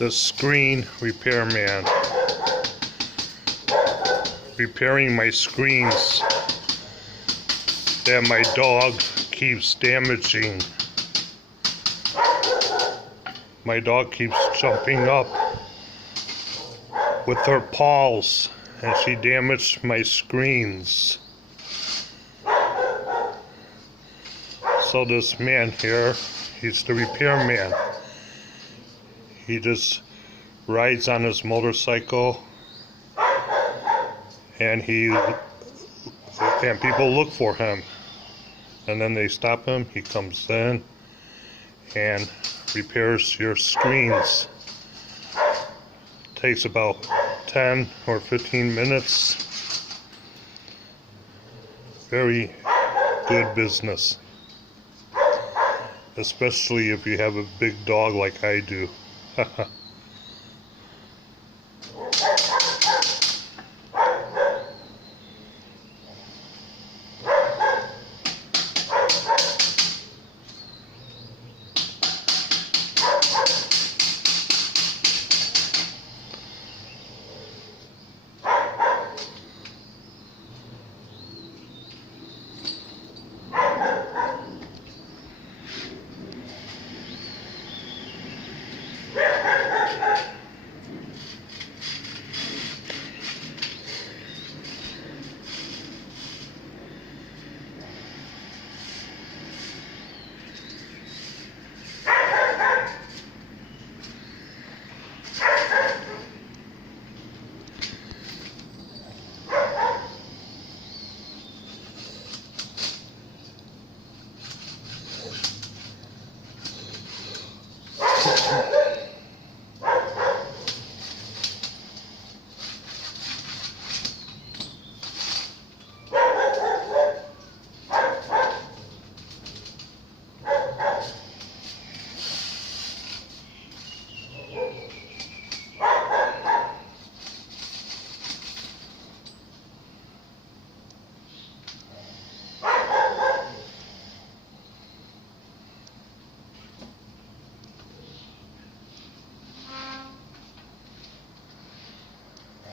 the screen repairman, repairing my screens that my dog keeps damaging. My dog keeps jumping up with her paws, and she damaged my screens. So this man here, he's the repairman. He just rides on his motorcycle, and people look for him, and then they stop him. He comes in and repairs your screens. Takes about 10 or 15 minutes. Very good business, especially if you have a big dog like I do.